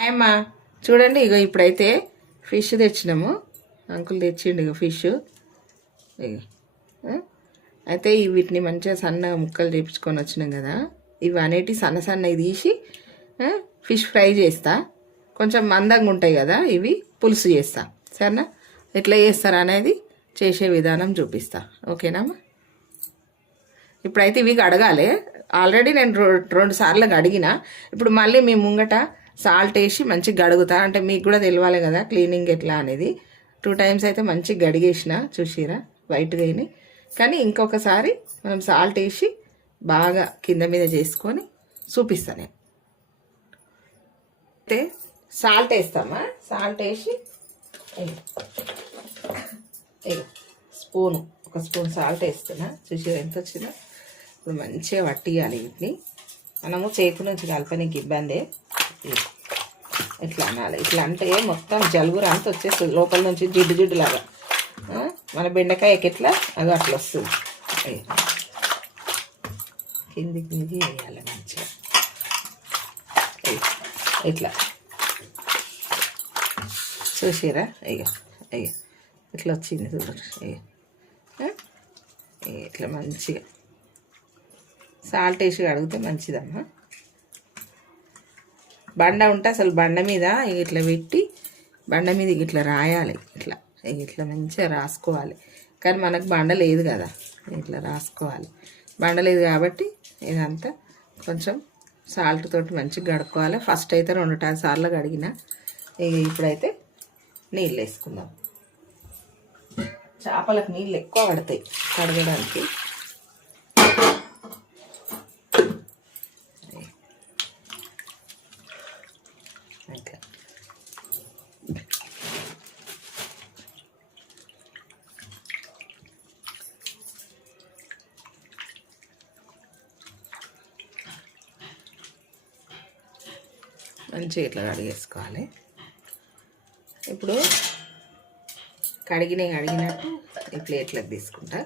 ఆయమ్మా చూడండి, ఇగో ఇప్పుడైతే ఫిష్ తెచ్చినాము. అంకుల్ తెచ్చిండు ఇక ఫిష్. ఇక అయితే వీటిని మంచిగా సన్నగా ముక్కలు చేపించుకొని వచ్చినాం కదా. ఇవి అనేటి సన్న సన్నవి తీసి ఫిష్ ఫ్రై చేస్తా. కొంచెం మందంగా ఉంటాయి కదా, ఇవి పులుసు చేస్తా. సరేనా? ఎట్లా చేస్తారా అనేది చేసే విధానం చూపిస్తా. ఓకేనామ్మా? ఇప్పుడైతే ఇవి కడగాలి. ఆల్రెడీ నేను 2 సార్లు కడిగిన. ఇప్పుడు మళ్ళీ మీ ముంగట సాల్ట్ వేసి మంచిగా గడుగుతా. అంటే మీకు కూడా తెలియాలి కదా క్లీనింగ్ ఎట్లా అనేది. 2 టైమ్స్ అయితే మంచిగా గడిగేసిన, చూసిరా వైట్గా అయినాయి. కానీ ఇంకొకసారి మనం సాల్ట్ వేసి బాగా కింద మీద చేసుకొని చూపిస్తాను నేను. అయితే సాల్ట్ వేస్తామా, సాల్ట్ వేసి ఒక స్పూన్ సాల్ట్ వేస్తున్నా. చూసిరా ఎంత వచ్చిందో. ఇప్పుడు మంచిగా పట్టియాలి వీటిని. మనము చేతి నుంచి కలపనికి ఇబ్బందే. ఇట్లా అనాలి. ఇట్లా అంటే మొత్తం జలుబురు అంతా వచ్చేస్తుంది లోపల నుంచి, జిడ్డు జిడ్డు లాగా. మన బెండకాయకి ఎట్లా అది అట్లా వస్తుంది. కిందికి మీది వేయాలి మంచిగా ఇట్లా. చూసిరా? ఇట్లా వచ్చింది చూడండి. ఇట్లా మంచిగా సాల్ట్ వేసి కడిగితే మంచిదమ్మా. బండ ఉంటే అసలు బండ మీద ఇట్లా పెట్టి బండ మీద ఇట్లా రాయాలి. ఇట్లా మంచిగా రాసుకోవాలి. కానీ మనకు బండ లేదు కదా, ఇట్లా రాసుకోవాలి. బండ లేదు కాబట్టి ఇదంతా కొంచెం సాల్ట్ తోటి మంచిగా కడుక్కోవాలి. ఫస్ట్ అయితే 2 సార్లు కడిగిన. ఇప్పుడైతే నీళ్ళు వేసుకుందాం. చేపలకు నీళ్ళు ఎక్కువ పడతాయి కడగడానికి. మంచిగా ఇట్లా కడిగేసుకోవాలి. ఇప్పుడు కడిగినట్టు ఈ ప్లేట్లకు తీసుకుంటా.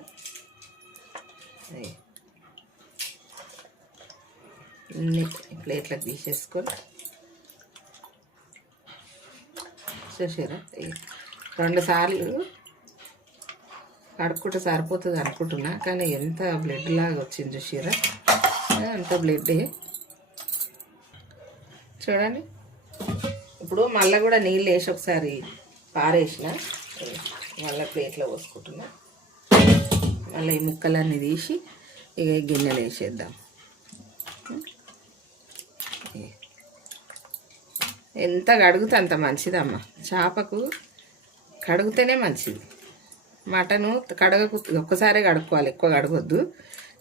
ప్లేట్లకు తీసేసుకొని చూసారా? 2 సార్లు కడుక్కుంటే సరిపోతుంది అనుకుంటున్నా. కానీ ఎంత బ్లడ్ లాగా వచ్చింది చూసారా? అంత బ్లడ్డే చూడండి. ఇప్పుడు మళ్ళీ కూడా నీళ్ళు వేసి ఒకసారి పారేసిన. మళ్ళీ ప్లేట్లో పోసుకుంటున్నా. మళ్ళీ ఈ ముక్కలన్నీ తీసి ఇక గిన్నెలు వేసేద్దాం. ఎంత కడుగుతే అంత మంచిదమ్మా. చేపకు కడుగుతేనే మంచిది. మటను ఒక్కసారే కడుక్కోవాలి, ఎక్కువ కడగొద్దు.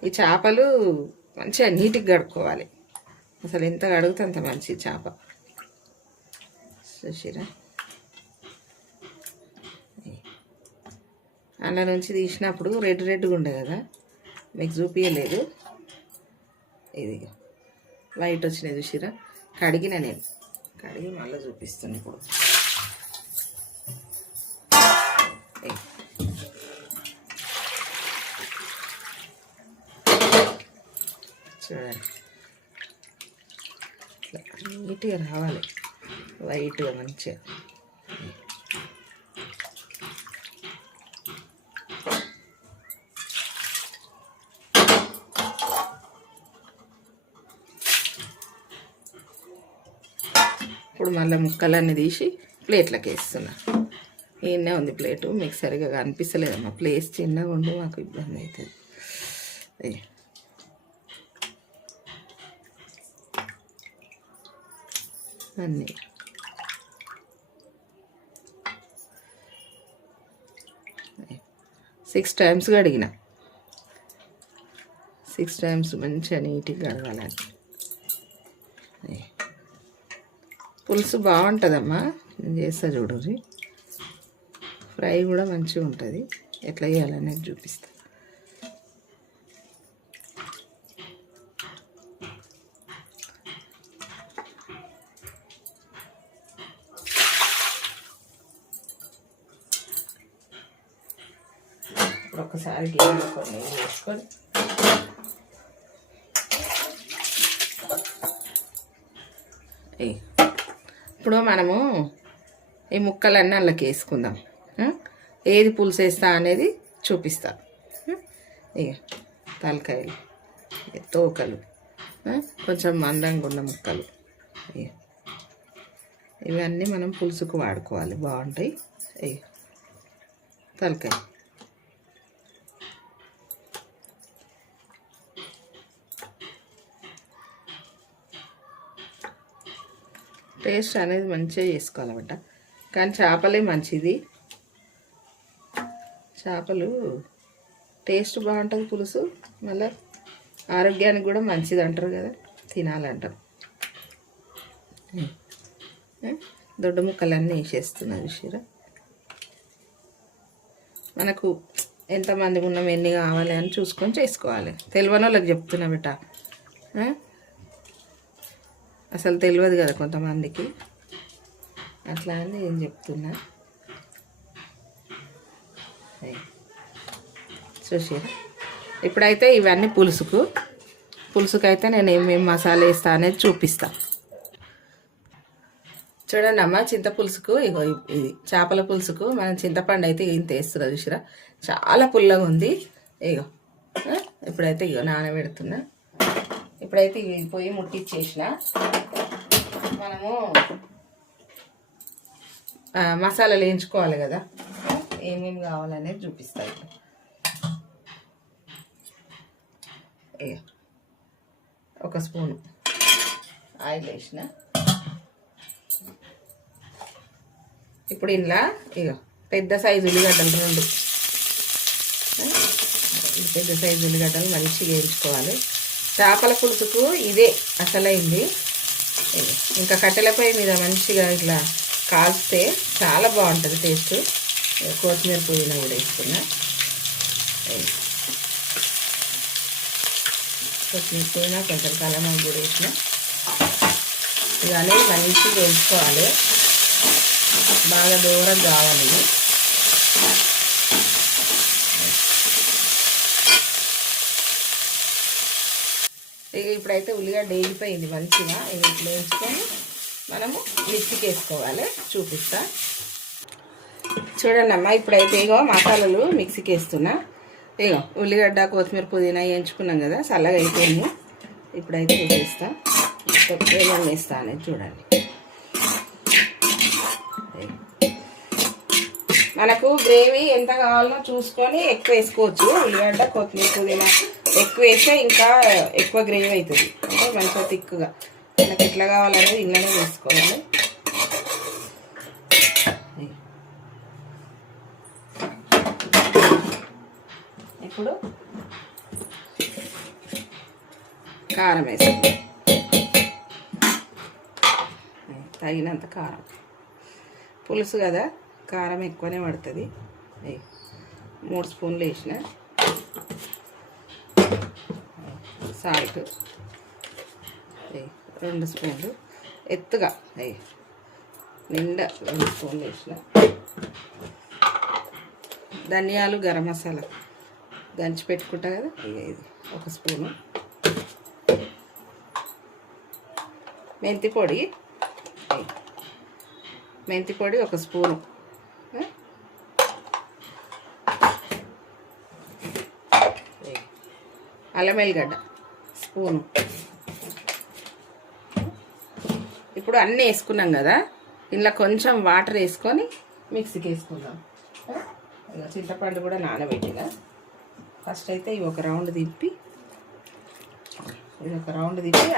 ఈ చేపలు మంచిగా నీట్గా కడుక్కోవాలి. అసలు ఎంత కడిగితే అంత మంచి చేప. చూసిరా? అందులో నుంచి తీసినప్పుడు రెడ్గా ఉండే కదా, మీకు చూపించలేదు. ఇది వైట్ వచ్చినాయి చూసిరా? కడిగిన నేను కడిగి మళ్ళీ చూపిస్తాను ఇప్పుడు. చూడండి, నీట్గా రావాలి, వైట్గా మంచిగా. ఇప్పుడు మళ్ళీ ముక్కలన్నీ తీసి ప్లేట్లకు వేస్తున్నా. ఈయనే ఉంది ప్లేటు, మీకు సరిగా కనిపిస్తలేదమ్మా. ప్లేస్ చిన్నగా ఉండి మాకు ఇబ్బంది అవుతుంది. అన్నీ 6 టైమ్స్ కడిగిన. 6 టైమ్స్ మంచిగా నీట్గా కడగాలని. పులుసు బాగుంటుందమ్మా, నేను చేస్తా చూడండి. ఫ్రై కూడా మంచిగా ఉంటుంది. ఎట్లా చేయాలనేది చూపిస్తా. ఒకసారి గిన్నెలో కొన్ని వేసుకొని ఇప్పుడు మనము ఈ ముక్కలన్నీ అందులోకి వేసుకుందాం. ఏది పులుసు వేస్తా అనేది చూపిస్తా. ఇక తలకాయలు, తోకలు, కొంచెం మందంగా ఉన్న ముక్కలు, ఇవన్నీ మనం పులుసుకు వాడుకోవాలి, బాగుంటాయి. తలకాయ, టేస్ట్ అనేది మంచిగా చేసుకోవాలన్నమాట. కానీ చేపలే మంచిది, చేపలు టేస్ట్ బాగుంటుంది పులుసు, మళ్ళీ ఆరోగ్యానికి కూడా మంచిది అంటారు కదా, తినాలంటారు. దొడ్డ ముక్కలన్నీ వేసేస్తున్నాను చూసిరా. మనకు ఎంతమంది ఉన్నాం, ఎన్ని కావాలి అని చూసుకొని చేసుకోవాలి. తెలియని వాళ్ళకి చెప్తున్నా బిడ్డ, అసలు తెలియదు కదా కొంతమందికి, అట్లా అని నేను చెప్తున్నా. చూసిరా. ఇప్పుడైతే ఇవన్నీ పులుసుకైతే నేను ఏమేమి మసాలా వేస్తా అనేది చూపిస్తా. చూడండి అమ్మ, చింతపులుసుకు ఇగో ఇది చేపల పులుసుకు మనం చింతపండు అయితే ఇంత వేస్తున్నా చూసిరా. చాలా పుల్లగా ఉంది. ఇగో ఇప్పుడైతే ఇగో నానబెడుతున్నా. ఇప్పుడైతే ఇవి పొయ్యి ముట్టించేసిన. మనము మసాలాలు వేయించుకోవాలి కదా, ఏమేమి కావాలనేది చూపిస్తాయి. ఒక స్పూను ఆయిల్ వేసిన. ఇప్పుడు ఇందులో ఇక పెద్ద సైజు ఉల్లిగడ్డలు 2 పెద్ద సైజు ఉల్లిగడ్డలు మంచిగా వేయించుకోవాలి. చేపల పులుసుకు ఇదే అసలైంది. ఇంకా కట్టెల పొయ్యి మీద మంచిగా ఇట్లా కాల్స్తే చాలా బాగుంటుంది టేస్ట్. కొత్తిమీర పుదీనా కూడా వేసుకున్నా. కొత్తిమీర పుదీనా కొంచెం కలమాకు కూడా వేసిన. ఇవన్నీ మంచిగా వేసుకోవాలి, బాగా దూరం కావాలి. ఇక ఇప్పుడైతే ఉల్లిగడ్డ వేగిపోయింది మంచిగా. ఇట్లా వేసుకొని మనము మిక్సీకి వేసుకోవాలి, చూపిస్తా. చూడండి అమ్మ, ఇప్పుడైతే ఇగో మసాలాలు మిక్సీకి వేస్తున్నా. ఇగో ఉల్లిగడ్డ, కొత్తిమీర, పుదీనా వేయించుకున్నాం కదా, చల్లగా అయిపోయింది. ఇప్పుడైతే వేసేస్తా. ఏమేమి వేస్తా అనేది చూడండి. మనకు గ్రేవీ ఎంత కావాలో చూసుకొని ఎక్కువ వేసుకోవచ్చు. ఉల్లిగడ్డ, కొత్తిమీర, పుదీనా ఎక్కువ వేస్తే ఇంకా ఎక్కువ గ్రేవీ అవుతుంది, అంటే మంచిగా థిక్గా. మనకి ఎట్లా కావాలనేది ఇళ్ళనే వేసుకోవాలి. ఇప్పుడు కారం వేసుకోవాలి, తగినంత కారం. పులుసు కదా, కారం ఎక్కువనే పడుతుంది. 3 స్పూన్లు వేసిన. సాల్ట్ 2 స్పూన్లు, ఎత్తుగా నిండా 2 స్పూన్లు వేసిన. ధనియాలు, గరం మసాలా దంచి పెట్టుకుంటా కదా, ఇది 1 స్పూను. మెంతి పొడి 1 స్పూను. అల్లం వెల్లిగడ్డ స్పూను. ఇప్పుడు అన్నీ వేసుకున్నాం కదా, ఇందులో కొంచెం వాటర్ వేసుకొని మిక్సీకి వేసుకుందాం. చింతపండు కూడా నానబెట్టిన. ఫస్ట్ అయితే ఇవి ఒక రౌండ్ తిప్పి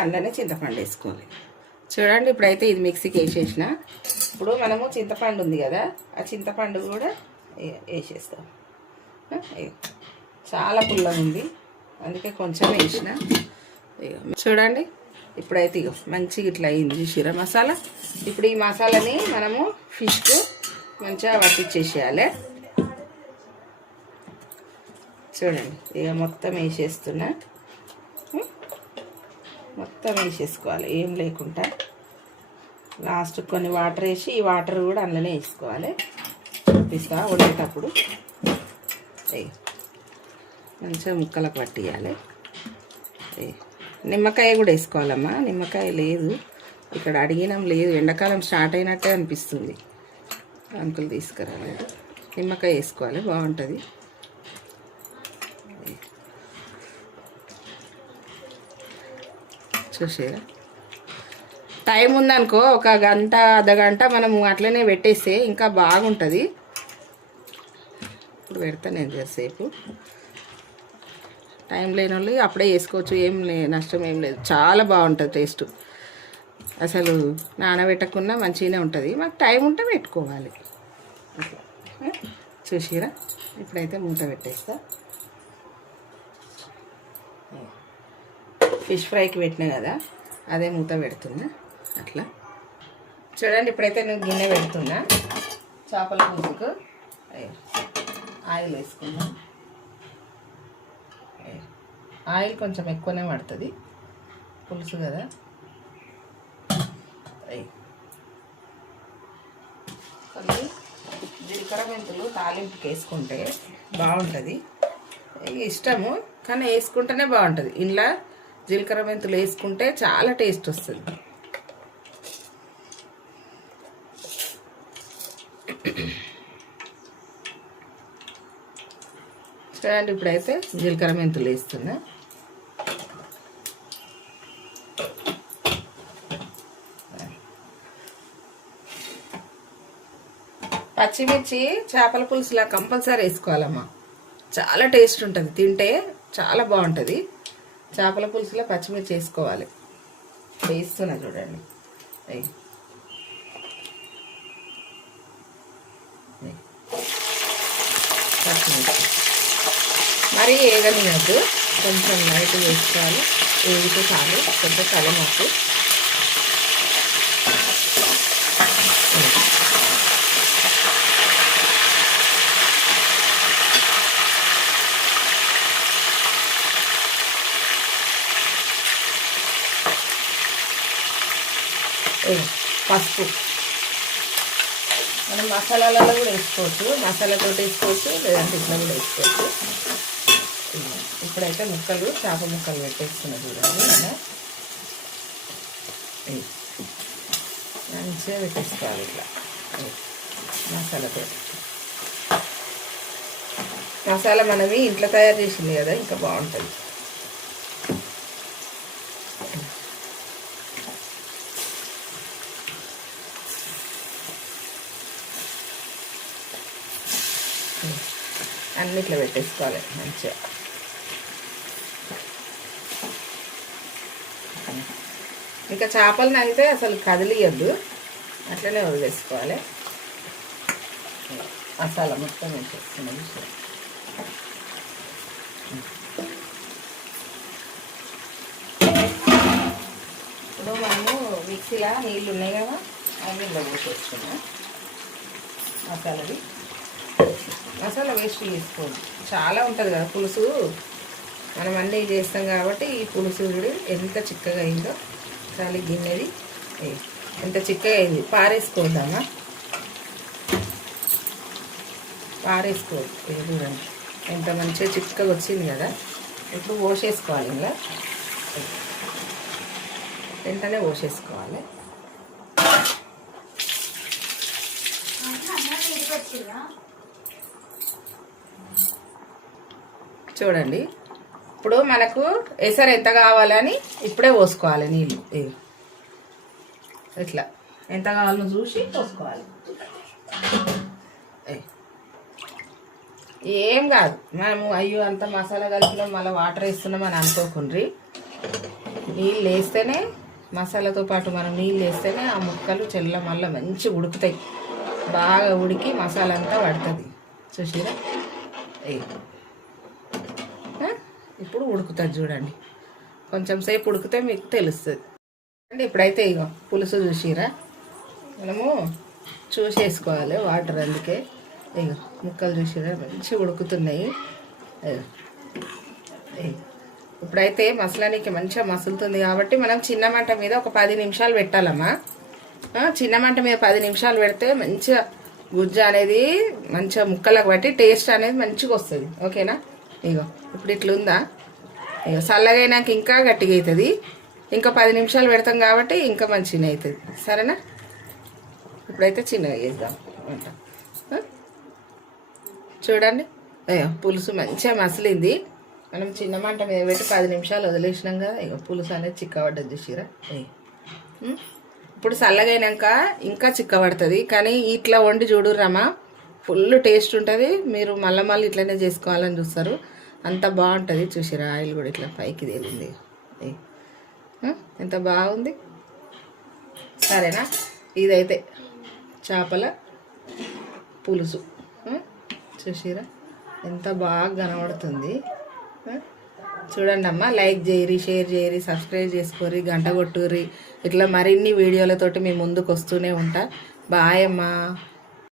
అందులోనే చింతపండు వేసుకోవాలి. చూడండి, ఇప్పుడైతే ఇది మిక్సీకి వేసేసిన. ఇప్పుడు మనము చింతపండు ఉంది కదా, ఆ చింతపండు కూడా వేసేస్తాం. చాలా పుల్లగా ఉంది, అందుకే కొంచెం వేసిన. చూడండి, ఇప్పుడైతే ఇక మంచిగా ఇట్లా అయింది చూసిరా మసాలా. ఇప్పుడు ఈ మసాలాని మనము ఫిష్కు మంచిగా పట్టించేసేయాలి. చూడండి, ఇక మొత్తం వేసేస్తున్నా. మొత్తం వేసేసుకోవాలి, ఏం లేకుండా. లాస్ట్ కొన్ని వాటర్ వేసి, ఈ వాటర్ కూడా అందులోనే వేసుకోవాలి. చూపిస్తా వండేటప్పుడు. మంచిగా ముక్కలకు పట్టియాలి. నిమ్మకాయ కూడా వేసుకోవాలమ్మా, నిమ్మకాయ లేదు ఇక్కడ అడిగినాం లేదు, ఎండాకాలం స్టార్ట్ అయినట్టే అనిపిస్తుంది. అంకుల్ తీసుకురాలేదు. నిమ్మకాయ వేసుకోవాలి, బాగుంటుంది. చూసారా, టైం ఉందనుకో ఒక గంట అర్ధగంట మనము అట్లనే పెట్టేస్తే ఇంకా బాగుంటుంది. ఇప్పుడు పెడతా నేను సేపు. టైం లేని వాళ్ళు అప్పుడే వేసుకోవచ్చు, ఏం నష్టం ఏం లేదు. చాలా బాగుంటుంది టేస్ట్. అసలు నానబెట్టకున్నా మంచిగానే ఉంటుంది. మాకు టైం ఉంటే పెట్టుకోవాలి. చూసిరా, ఇప్పుడైతే మూత పెట్టేస్తా. ఫిష్ ఫ్రైకి పెట్టినా కదా, అదే మూత పెడుతున్నా. అట్లా చూడండి. ఇప్పుడైతే నేను గిన్నె పెడుతున్నా. చేపల పులుసుకు ఆయిల్ వేసుకుందాం. ఆయిల్ కొంచెం ఎక్కువనే పడుతుంది, పులుసు కదా. కొన్ని జీలకర్ర మెంతులు తాలింపుకి వేసుకుంటే బాగుంటుంది. ఇష్టము కానీ వేసుకుంటేనే బాగుంటుంది. ఇంట్లో జీలకర్ర మెంతులు వేసుకుంటే చాలా టేస్ట్ వస్తుంది. చూడండి, ఇప్పుడైతే జీలకర్ర మెంతులు వేస్తున్నా. పచ్చిమిర్చి చేపల పులుసులా కంపల్సరీ వేసుకోవాలమ్మా. చాలా టేస్ట్ ఉంటుంది, తింటే చాలా బాగుంటుంది. చేపల పులుసులో పచ్చిమిర్చి వేసుకోవాలి. వేస్తున్నా చూడండి. పచ్చిమిర్చి మరి ఏగనియద్దు, కొంచెం లైట్ వేసుకోవాలి. వేగితే చాలు, కొంచెం కలమొక్కు. పసుపు మనం మసాలాలలో కూడా వేసుకోవచ్చు, మసాలాతో వేసుకోవచ్చు, లేదంటే ఇట్లా కూడా వేసుకోవచ్చు. ఇప్పుడైతే ముక్కలు, చేప ముక్కలు పెట్టేస్తున్నా చూడండి. మంచిగా పెట్టేసుకోవాలి ఇట్లా మసాలాతో. మసాలా మనవి ఇంట్లో తయారు చేసింది కదా, ఇంకా బాగుంటుంది. అన్నిట్లో పెట్టేసుకోవాలి మంచిగా. ఇంకా చేపలను అయితే అసలు కదిలియద్దు, అట్లనే వదిలేసుకోవాలి. మసాలా మొత్తం వేసేస్తున్నాం. ఇప్పుడు మనము మిక్సీలో నీళ్ళు ఉన్నాయి కదా, ఆ నీళ్ళు పోసేసుకున్నాం. మసాలా వేస్ట్ చేసుకోండి, చాలా ఉంటుంది కదా పులుసు. మనం అన్నీ చేస్తాం కాబట్టి ఈ పులుసు ఎంత చిక్కగా అయిందో. చాలా గిన్నెది ఎంత చిక్కగా అయింది. పారేసుకోవద్దామా, పారేసుకోవద్దు. ఇది చూడండి ఎంత మంచిగా చిక్కగా వచ్చింది కదా. ఇప్పుడు పోసేసుకోవాలి, ఇలా వెంటనే పోసేసుకోవాలి. చూడండి, ఇప్పుడు మనకు ఎసరు ఎంత కావాలని ఇప్పుడే పోసుకోవాలి నీళ్ళు. ఇట్లా ఎంత కావాలో చూసి పోసుకోవాలి. ఏం కాదు, మనము అయ్యో అంత మసాలా కలిపినాం మళ్ళీ వాటర్ వేస్తున్నాం అని అనుకోకుండ్రి. నీళ్ళు వేస్తేనే, మసాలాతో పాటు మనం నీళ్ళు వేస్తేనే ఆ ముక్కలు మళ్ళీ మంచిగా ఉడుకుతాయి. బాగా ఉడికి మసాలా అంతా పడుతుంది. చూసిరా, ఇప్పుడు ఉడుకుతుంది చూడండి. కొంచెం సేపు ఉడికితే మీకు తెలుస్తుంది అండి. ఇప్పుడైతే ఇగో పులుసు చూసిరా, మనము చూసేసుకోవాలి వాటర్. అందుకే ఇగో ముక్కలు చూసిరా మంచిగా ఉడుకుతున్నాయి. ఇప్పుడైతే మసాలానికి మంచిగా మసులుతుంది కాబట్టి మనం చిన్న మంట మీద ఒక 10 నిమిషాలు పెట్టాలమ్మా. చిన్న మంట మీద 10 నిమిషాలు పెడితే మంచిగా గుజ్జు అనేది మంచిగా ముక్కలకు బట్టి టేస్ట్ అనేది మంచిగా వస్తుంది. ఓకేనా? ఇగో ఇప్పుడు ఇట్లా ఉందా, ఇక చల్లగైనాక ఇంకా గట్టిగా అవుతుంది. ఇంకా 10 నిమిషాలు పెడతాం కాబట్టి ఇంకా మంచిగా అవుతుంది. సరేనా? ఇప్పుడైతే చిన్నగా చేద్దాం వంట. చూడండి, అయ్యో పులుసు మంచిగా మసిలింది. మనం చిన్న మంట మీద పెట్టి 10 నిమిషాలు వదిలేసినాం కదా. ఇక పులుసు అనేది చిక్కబడ్డది చూసిరా. ఇప్పుడు చల్లగైనాక ఇంకా చిక్కబడుతుంది. కానీ ఇట్లా వండి చూడురమ్మా, ఫుల్ టేస్ట్ ఉంటుంది. మీరు మళ్ళీ ఇట్లనే చేసుకోవాలని చూస్తారు, అంత బాగుంటుంది. చూసిరా, ఆయిల్ కూడా ఇట్లా పైకి తేలింది. ఎంత బాగుంది. సరేనా? ఇదైతే చేపల పులుసు చూసిరా, ఎంత బాగా కనబడుతుంది. చూడండి అమ్మ, లైక్ చేయరి, షేర్ చేయరి, సబ్స్క్రైబ్ చేసుకోరి, గంట కొట్టుర్రి. ఇట్లా మరిన్ని వీడియోలతోటి మీ ముందుకు వస్తూనే ఉంటా. బాయ్ అమ్మా.